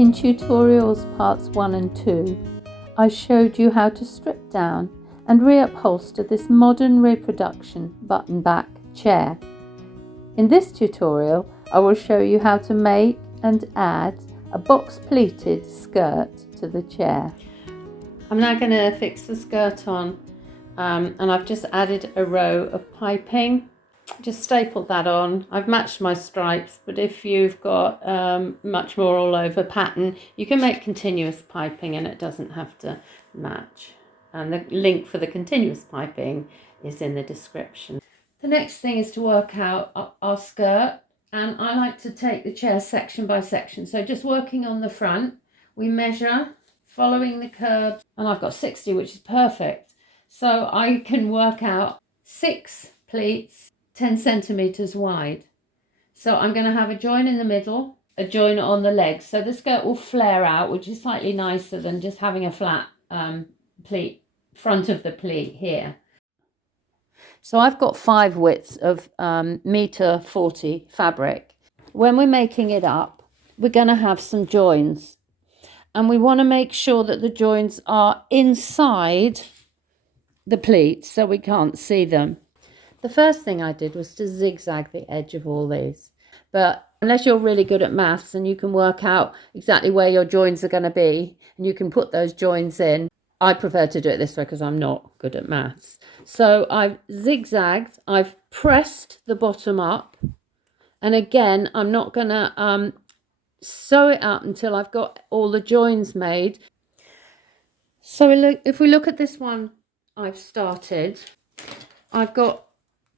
In tutorials parts 1 and 2, I showed you how to strip down and reupholster this modern reproduction button back chair. In this tutorial, I will show you how to make and add a box pleated skirt to the chair. I'm now going to fix the skirt on and I've just added a row of piping. Just stapled that on. I've matched my stripes, but if you've got much more all over pattern, you can make continuous piping and it doesn't have to match. And the link for the continuous piping is in the description. The next thing is to work out our skirt, and I like to take the chair section by section. So just working on the front, we measure following the curves, and I've got 60, which is perfect. So I can work out 6 pleats 10 centimeters wide. So I'm going to have a join in the middle, a join on the legs, so the skirt will flare out, which is slightly nicer than just having a flat pleat, front of the pleat here. So I've got 5 widths of metre 40 fabric. When we're making it up, we're going to have some joins, and we want to make sure that the joins are inside the pleats so we can't see them. The first thing I did was to zigzag the edge of all these, but unless you're really good at maths and you can work out exactly where your joins are going to be and you can put those joins in, I prefer to do it this way because I'm not good at maths. So I've zigzagged, I've pressed the bottom up, and again I'm not going to sew it up until I've got all the joins made. So if we look at this one I've started, I've got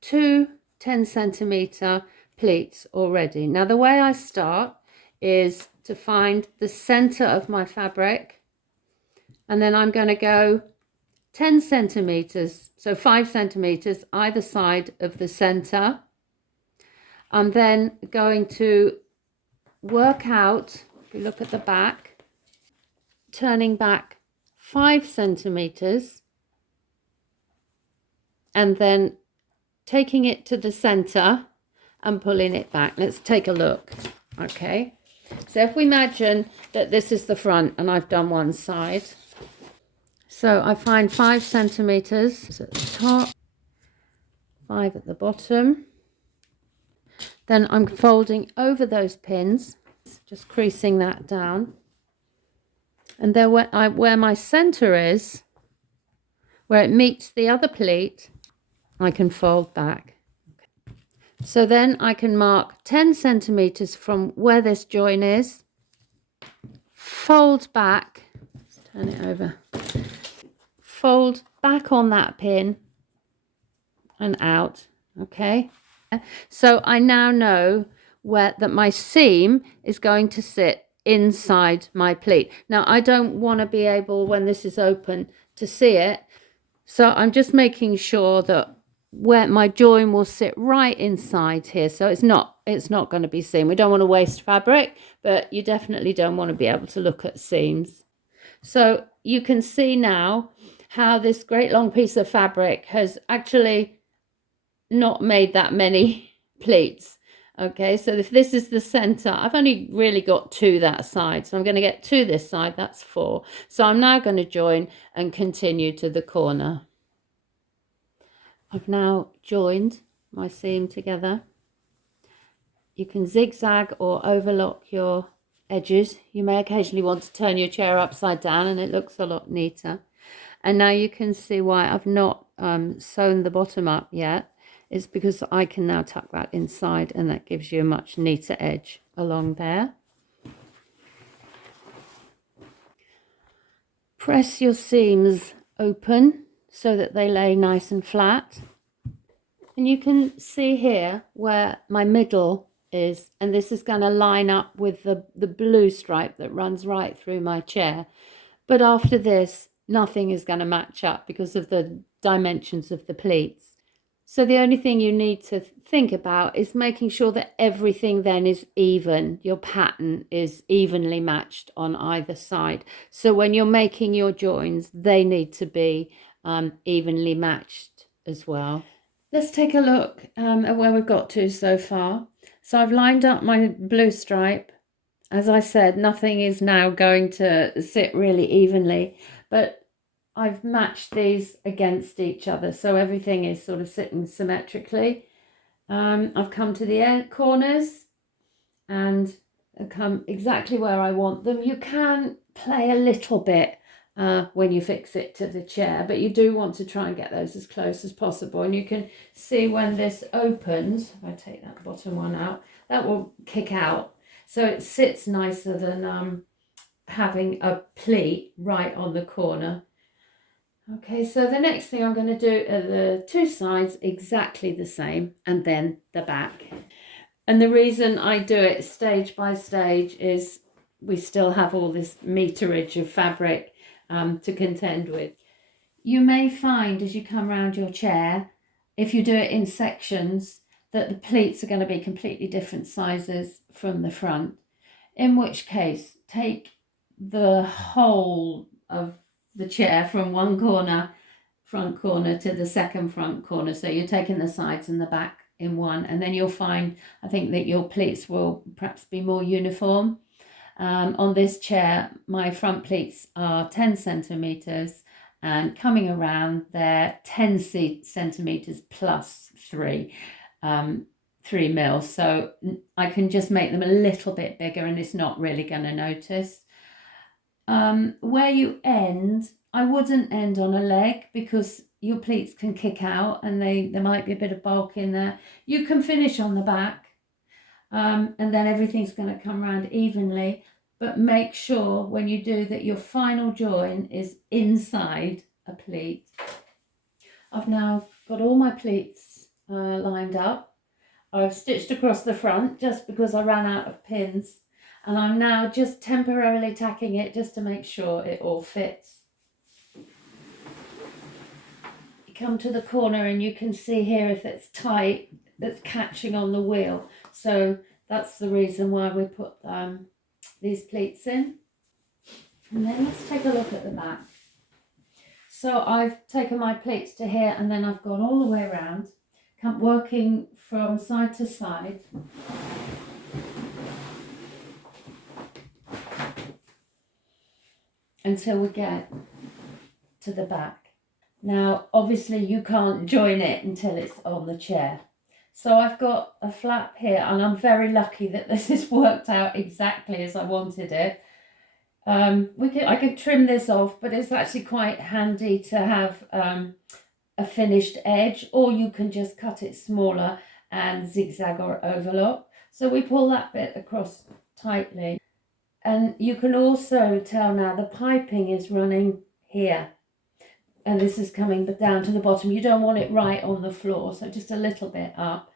2 10 centimeter pleats already. Now the way I start is to find the center of my fabric, and then I'm going to go 10 centimeters, so 5 centimeters either side of the center. I'm then going to work out, if you look at the back, turning back 5 centimeters and then taking it to the center and pulling it back. Let's take a look. Okay, so if we imagine that this is the front and I've done one side, so I find 5 centimeters at the top, 5 at the bottom, then I'm folding over those pins, just creasing that down, and there where my center is, where it meets the other pleat, I can fold back. So then I can mark 10 centimeters from where this join is, fold back, let's turn it over, fold back on that pin and out. Okay, so I now know that my seam is going to sit inside my pleat. Now I don't want to be able, when this is open, to see it, so I'm just making sure that where my join will sit right inside here, so it's not going to be seen. We don't want to waste fabric, but you definitely don't want to be able to look at seams. So you can see now how this great long piece of fabric has actually not made that many pleats. Okay, so if this is the center, I've only really got 2 that side, so I'm going to get 2 this side, that's 4. So I'm now going to join and continue to the corner. I've now joined my seam together. You can zigzag or overlock your edges. You may occasionally want to turn your chair upside down and it looks a lot neater. And now you can see why I've not sewn the bottom up yet. It's because I can now tuck that inside, and that gives you a much neater edge along there. Press your seams open so that they lay nice and flat, and you can see here where my middle is, and this is going to line up with the blue stripe that runs right through my chair. But after this, nothing is going to match up because of the dimensions of the pleats. So the only thing you need to think about is making sure that everything then is even. Your pattern is evenly matched on either side. So when you're making your joins, they need to be evenly matched as well. Let's take a look at where we've got to so far. So I've lined up my blue stripe As I said, nothing is now going to sit really evenly, but I've matched these against each other, so everything is sort of sitting symmetrically. I've come to the end corners and come exactly where I want them. You can play a little bit when you fix it to the chair, but you do want to try and get those as close as possible. And you can see when this opens, if I take that bottom one out, that will kick out. So it sits nicer than having a pleat right on the corner. Okay, so the next thing I'm going to do are the two sides exactly the same, and then the back. And the reason I do it stage by stage is we still have all this meterage of fabric to contend with. You may find as you come around your chair, if you do it in sections, that the pleats are going to be completely different sizes from the front, in which case take the whole of the chair from one corner, front corner, to the second front corner. So you're taking the sides and the back in one, and then you'll find, I think, that your pleats will perhaps be more uniform. On this chair, my front pleats are 10 centimetres, and coming around they're 10 centimetres plus 3 mils, so I can just make them a little bit bigger and it's not really going to notice. Where you end, I wouldn't end on a leg because your pleats can kick out and there might be a bit of bulk in there. You can finish on the back, and then everything's going to come around evenly, but make sure when you do that your final join is inside a pleat. I've now got all my pleats lined up. I've stitched across the front just because I ran out of pins, and I'm now just temporarily tacking it just to make sure it all fits. You come to the corner and you can see here if it's tight, that's catching on the wheel. So that's the reason why we put these pleats in. And then let's take a look at the back. So I've taken my pleats to here and then I've gone all the way around, working from side to side. Until we get to the back. Now, obviously you can't join it until it's on the chair. So I've got a flap here, and I'm very lucky that this has worked out exactly as I wanted it. I could trim this off, but it's actually quite handy to have a finished edge, or you can just cut it smaller and zigzag or overlock. So we pull that bit across tightly. And you can also tell now the piping is running here, and this is coming down to the bottom. You don't want it right on the floor, so just a little bit up.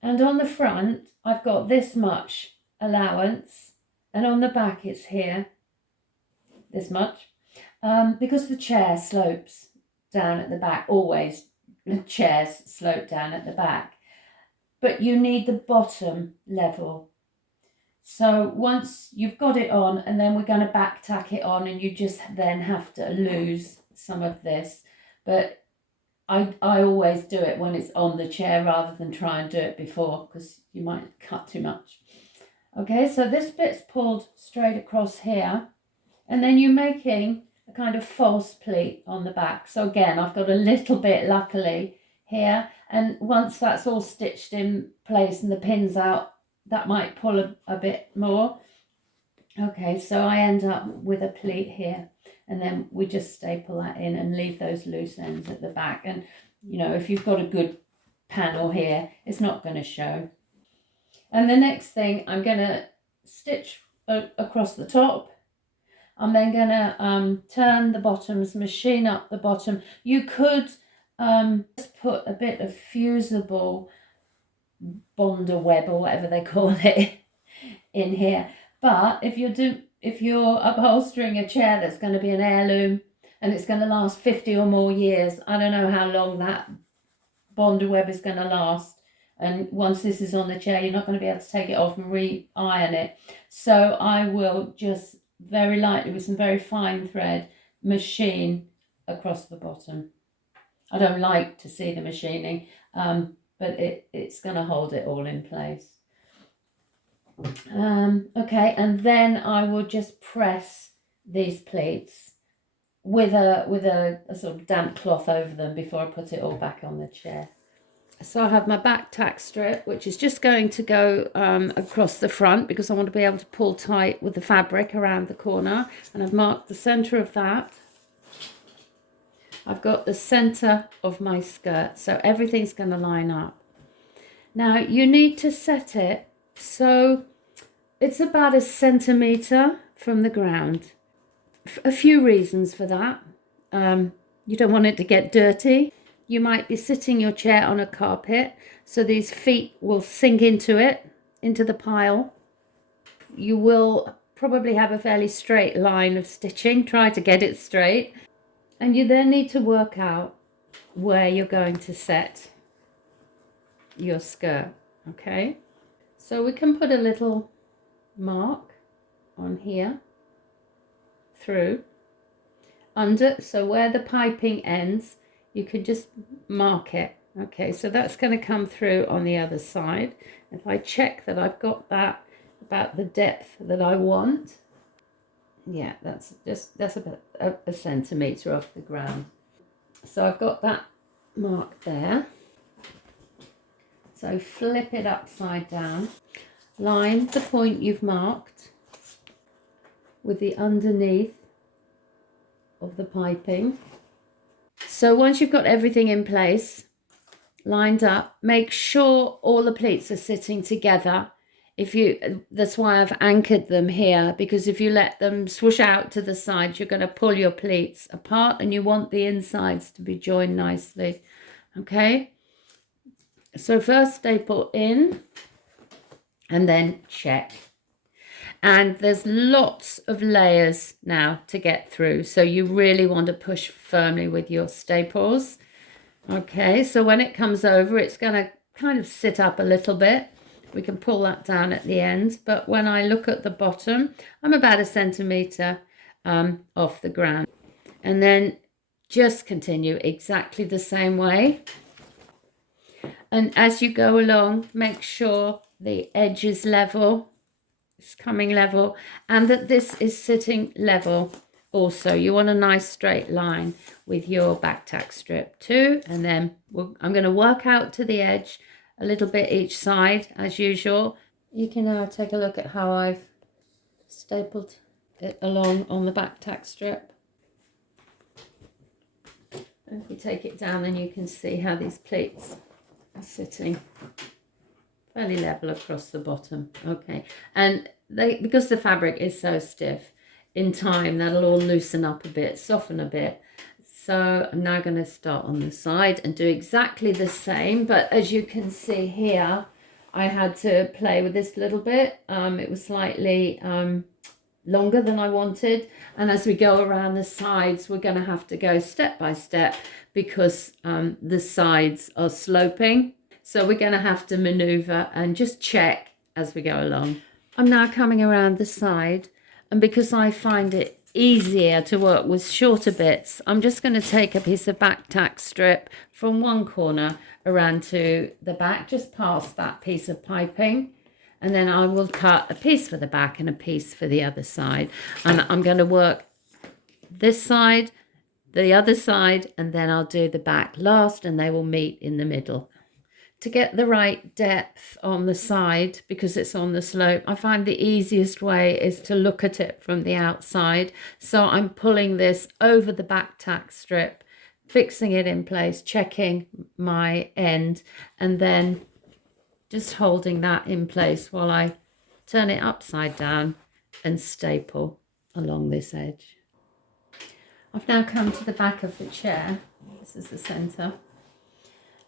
And on the front, I've got this much allowance, and on the back it's here, this much, because the chair slopes down at the back. Always the chairs slope down at the back, but you need the bottom level. So once you've got it on, and then we're going to back tack it on, and you just then have to lose some of this. But I always do it when it's on the chair rather than try and do it before, because you might cut too much. Okay, so this bit's pulled straight across here, and then you're making a kind of false pleat on the back. So again, I've got a little bit, luckily, here, and once that's all stitched in place and the pin's out, that might pull a bit more. Okay, so I end up with a pleat here, and then we just staple that in and leave those loose ends at the back. And you know, if you've got a good panel here, it's not going to show. And the next thing, I'm going to stitch across the top. I'm then going to turn the bottoms, machine up the bottom. You could just put a bit of fusible bonder web or whatever they call it in here, but if you're upholstering a chair that's going to be an heirloom and it's going to last 50 or more years, I don't know how long that bonder web is going to last, and once this is on the chair you're not going to be able to take it off and re-iron it. So I will just very lightly with some very fine thread machine across the bottom. I don't like to see the machining, but it's going to hold it all in place. Okay, and then I will just press these pleats with a sort of damp cloth over them before I put it all back on the chair. So I have my back tack strip, which is just going to go across the front because I want to be able to pull tight with the fabric around the corner. And I've marked the centre of that. I've got the centre of my skirt, so everything's going to line up. Now you need to set it so it's about 1 centimetre from the ground. A few reasons for that. You don't want it to get dirty. You might be sitting your chair on a carpet, so these feet will sink into it, into the pile. You will probably have a fairly straight line of stitching. Try to get it straight. And you then need to work out where you're going to set your skirt, okay? So we can put a little mark on here, through, under, so where the piping ends, you can just mark it. Okay, so that's going to come through on the other side. If I check that I've got that about the depth that I want, yeah, that's about 1 centimetre off the ground. So I've got that mark there. So flip it upside down, line the point you've marked with the underneath of the piping. So once you've got everything in place, lined up, make sure all the pleats are sitting together. That's why I've anchored them here, because if you let them swoosh out to the side, you're going to pull your pleats apart and you want the insides to be joined nicely. Okay, so first staple in and then check. And there's lots of layers now to get through, so you really want to push firmly with your staples. Okay, so when it comes over, it's going to kind of sit up a little bit. We can pull that down at the end, but when I look at the bottom, I'm about 1 centimetre off the ground. And then just continue exactly the same way. And as you go along, make sure the edge is level. It's coming level, and that this is sitting level also. You want a nice straight line with your back tack strip too, and then I'm going to work out to the edge a little bit each side as usual. You can now take a look at how I've stapled it along on the back tack strip. And if we take it down, then you can see how these pleats are sitting fairly level across the bottom. Okay, and because the fabric is so stiff, in time that'll all loosen up a bit, soften a bit. So I'm now going to start on the side and do exactly the same, but as you can see here, I had to play with this a little bit. It was slightly longer than I wanted, and as we go around the sides, we're going to have to go step by step because the sides are sloping. So we're going to have to maneuver and just check as we go along. I'm now coming around the side, and because I find it easier to work with shorter bits, I'm just going to take a piece of back tack strip from one corner around to the back, just past that piece of piping, and then I will cut a piece for the back and a piece for the other side. And I'm going to work this side, the other side, and then I'll do the back last, and they will meet in the middle. To get the right depth on the side, because it's on the slope, I find the easiest way is to look at it from the outside. So I'm pulling this over the back tack strip, fixing it in place, checking my end, and then just holding that in place while I turn it upside down and staple along this edge. I've now come to the back of the chair. This is the centre.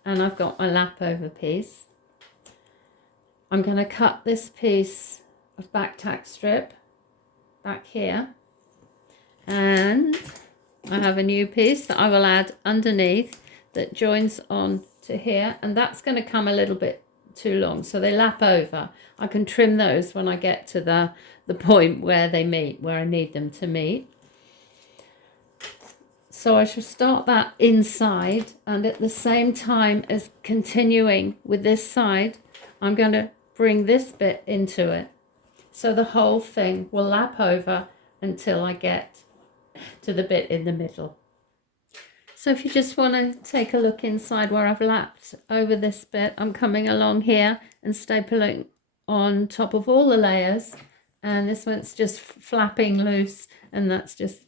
And I've got my lap over piece. I'm going to cut this piece of back tack strip back here, and I have a new piece that I will add underneath that joins on to here, and that's going to come a little bit too long, so they lap over. I can trim those when I get to the point where they meet, where I need them to meet. So I shall start that inside, and at the same time as continuing with this side, I'm going to bring this bit into it so the whole thing will lap over until I get to the bit in the middle. So if you just want to take a look inside where I've lapped over this bit, I'm coming along here and stapling on top of all the layers, and this one's just flapping loose and that's just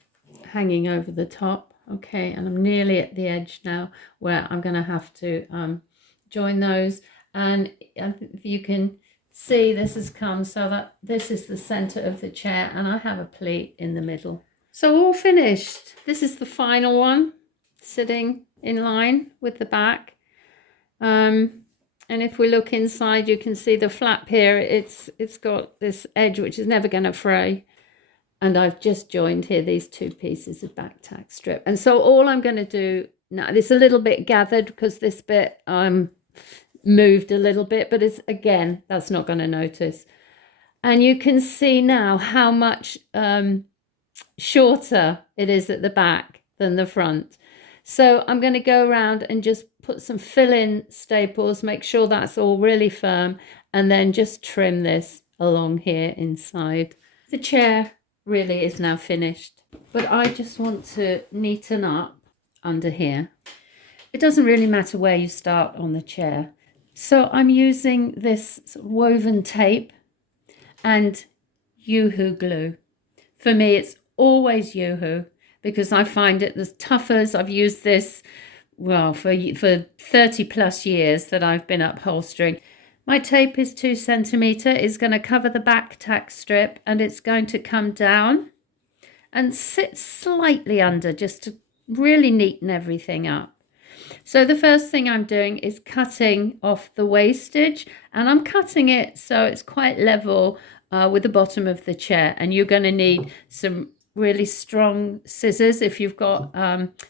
hanging over the top. Okay, and I'm nearly at the edge now where I'm going to have to join those, and if you can see, this has come so that this is the center of the chair and I have a pleat in the middle. So all finished. This is the final one, sitting in line with the back. And if we look inside, you can see the flap here. It's got this edge which is never going to fray. And I've just joined here these two pieces of back tack strip. And so all I'm going to do now, this is a little bit gathered because this bit moved a little bit, but it's, again, that's not going to notice. And you can see now how much shorter it is at the back than the front. So I'm going to go around and just put some fill-in staples, make sure that's all really firm, and then just trim this along here inside. The chair really is now finished, but I just want to neaten up under here. It doesn't really matter where you start on the chair. So I'm using this woven tape and Yoo-hoo glue. For me, it's always Yoo-hoo because I find it the toughest. I've used this, well, for 30 plus years that I've been upholstering. My tape is 2 centimeter. It's going to cover the back tack strip and it's going to come down and sit slightly under just to really neaten everything up. So the first thing I'm doing is cutting off the wastage, and I'm cutting it so it's quite level with the bottom of the chair. And you're going to need some really strong scissors if you've got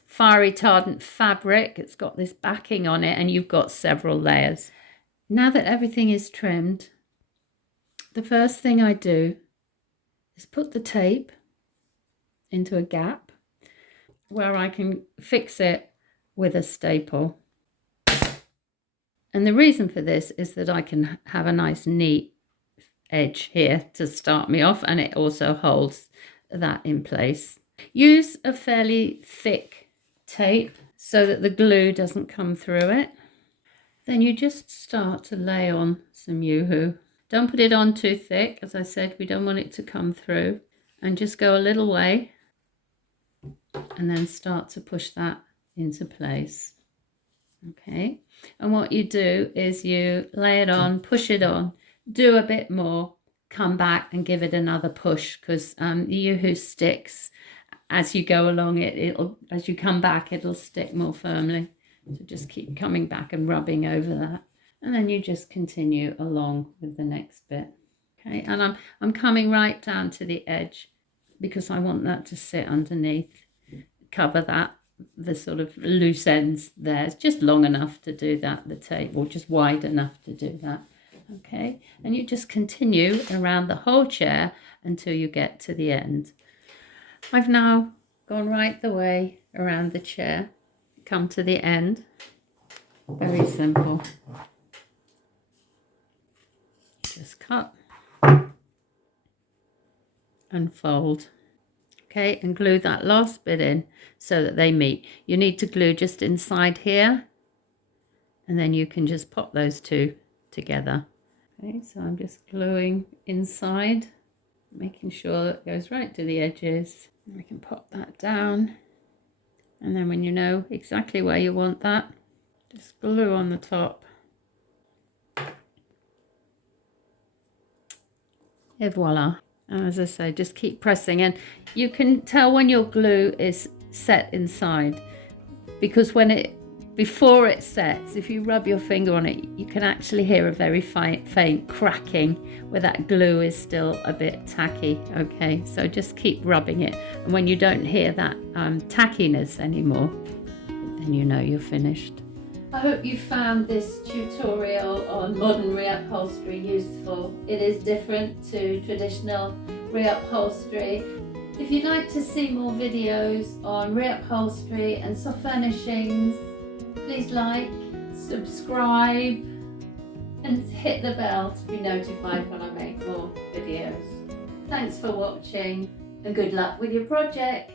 fire retardant fabric. It's got this backing on it and you've got several layers. Now that everything is trimmed, the first thing I do is put the tape into a gap where I can fix it with a staple. And the reason for this is that I can have a nice neat edge here to start me off, and it also holds that in place. Use a fairly thick tape so that the glue doesn't come through it. Then you just start to lay on some Yoo-hoo. Don't put it on too thick. As I said, we don't want it to come through. And just go a little way and then start to push that into place. Okay, and what you do is you lay it on, push it on, do a bit more, come back and give it another push, because the Yoo-hoo sticks as you go along. It'll as you come back, it'll stick more firmly. So just keep coming back and rubbing over that, and then you just continue along with the next bit. Okay, and I'm coming right down to the edge because I want that to sit underneath, cover that, the sort of loose ends there. It's just long enough to do that, the tape, or just wide enough to do that. Okay, and you just continue around the whole chair until you get to the end. I've now gone right the way around the chair, come to the end. Very simple. Just cut and fold. Okay, and glue that last bit in so that they meet. You need to glue just inside here, and then you can just pop those two together. Okay, so I'm just gluing inside, making sure that it goes right to the edges. We can pop that down, and then when you know exactly where you want that, just glue on the top. Et voila. As I say, just keep pressing, and you can tell when your glue is set inside, because before it sets, if you rub your finger on it, you can actually hear a very faint cracking where that glue is still a bit tacky. Okay, so just keep rubbing it, and when you don't hear that tackiness anymore, then you know you're finished. I hope you found this tutorial on modern reupholstery useful. It is different to traditional reupholstery. If you'd like to see more videos on reupholstery and soft furnishings, please like, subscribe and hit the bell to be notified when I make more. videos. Thanks for watching and good luck with your project.